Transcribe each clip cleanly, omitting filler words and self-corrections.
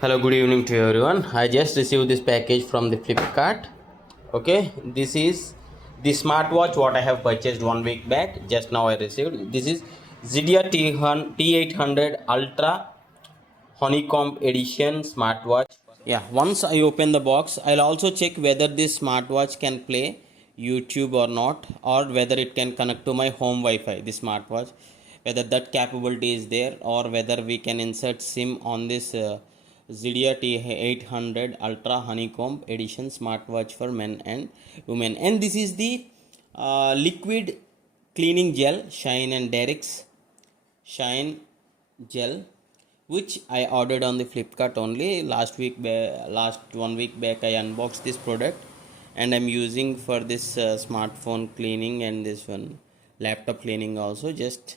Hello, good evening to everyone. I just received this package from the Flipkart. Okay, this is the smartwatch what I have purchased 1 week back. Just now I received. This is Zydia T800 Ultra Honeycomb Edition smartwatch. Yeah, once I open the box, I'll also check whether this smartwatch can play YouTube or not, or whether it can connect to my home Wi-Fi. This smartwatch, whether that capability is there, or whether we can insert SIM on this Zydia T800 Ultra Honeycomb Edition smartwatch for men and women. And this is the liquid cleaning gel Shine and Derek's Shine gel, which I ordered on the Flipkart only last 1 week back. I unboxed this product and I'm using for this smartphone cleaning and this one laptop cleaning also. Just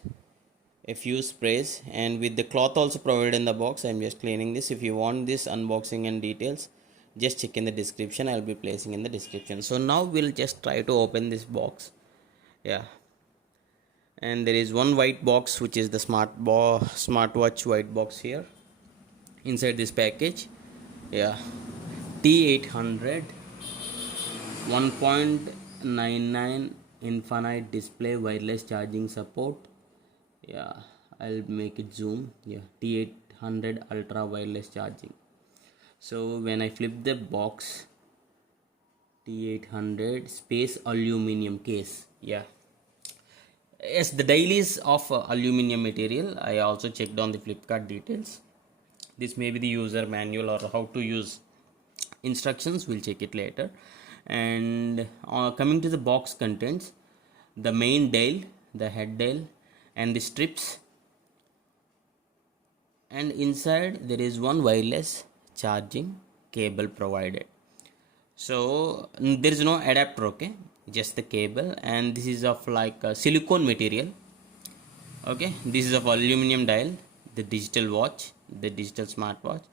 a few sprays, and with the cloth also provided in the box, I'm just cleaning this. If you want this unboxing and details, just check in the description. I'll be placing in the description. So now we'll just try to open this box. Yeah, and there is one white box which is the smartwatch white box here inside this package. Yeah, T800 1.99 infinite display wireless charging support. Yeah, I'll make it zoom. Yeah, T800 ultra wireless charging. So when I flip the box, T800 space aluminum case. Yeah, yes, the dial is of aluminum material. I also checked on the Flipkart details. This may be the user manual or how to use instructions. We'll check it later. And coming to the box contents, the main dial, the head dial, and the strips, and inside there is one wireless charging cable provided. So there is no adapter, okay, just the cable. And this is of like silicone material. Okay, this is of aluminum dial, the digital watch, the digital smartwatch.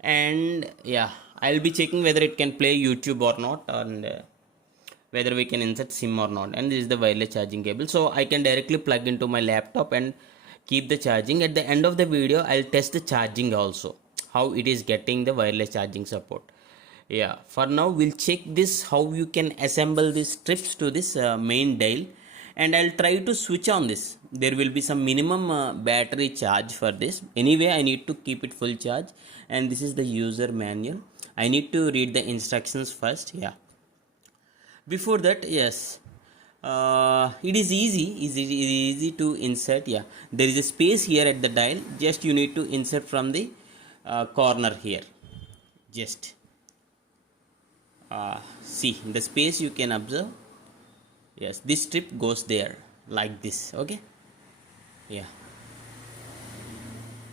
And yeah, I'll be checking whether it can play YouTube or not, and whether we can insert SIM or not. And this is the wireless charging cable, so I can directly plug into my laptop and keep the charging. At the end of the video, I'll test the charging also, how it is getting the wireless charging support. Yeah, for now we'll check this, how you can assemble these strips to this main dial, and I'll try to switch on this. There will be some minimum battery charge for this. Anyway, I need to keep it full charge. And this is the user manual. I need to read the instructions first. Yeah, before that, yes, it is easy to insert. Yeah, there is a space here at the dial. Just you need to insert from the corner here. Just see the space you can observe. Yes, this strip goes there like this. Okay, yeah,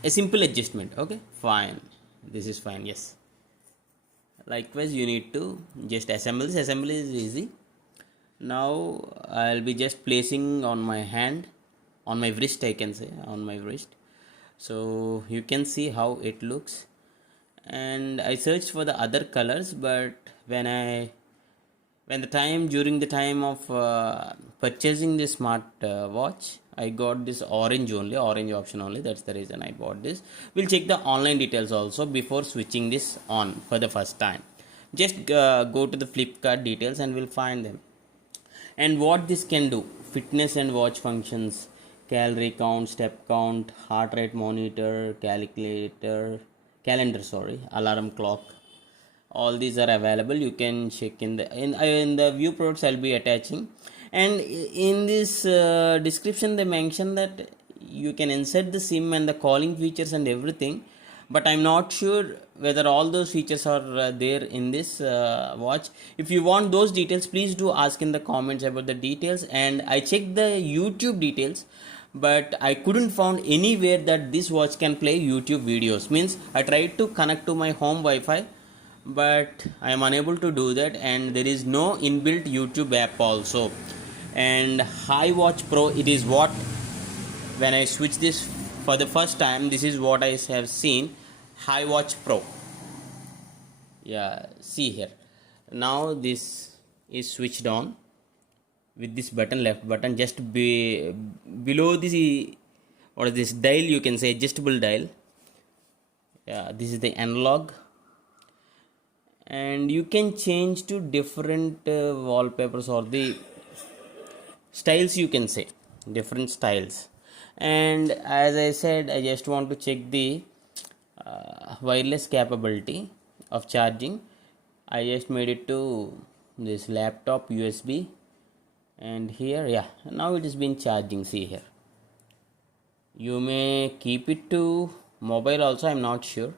a simple adjustment. Okay, fine, this is fine. Yes, likewise you need to just assemble. This assembly is easy. Now I'll be just placing on my hand, on my wrist, I can say on my wrist, so you can see how it looks. And I searched for the other colors, but during the time of purchasing this smart watch, I got this orange option only. That's the reason I bought this. We'll check the online details also before switching this on for the first time. Just go to the Flipkart details and we'll find them. And what this can do: fitness and watch functions, calorie count, step count, heart rate monitor, calendar, alarm clock. All these are available. You can check in the view products. I'll be attaching. And in this description, they mention that you can insert the SIM and the calling features and everything, but I'm not sure whether all those features are there in this watch. If you want those details, please do ask in the comments about the details. And I checked the YouTube details, but I couldn't find anywhere that this watch can play YouTube videos. Means I tried to connect to my home Wi-Fi, but I am unable to do that. And there is no inbuilt YouTube app also. And iWatch Pro, it is what, when I switch this for the first time, this is what I have seen. iWatch Pro. Yeah, see here. Now this is switched on with this button, left button, just below this, or this dial, you can say adjustable dial. Yeah, this is the analog, and you can change to different wallpapers or the styles, you can say different styles. And as I said, I just want to check the wireless capability of charging. I just made it to this laptop USB, and here, yeah, now it has been charging. See here, you may keep it to mobile also, I'm not sure.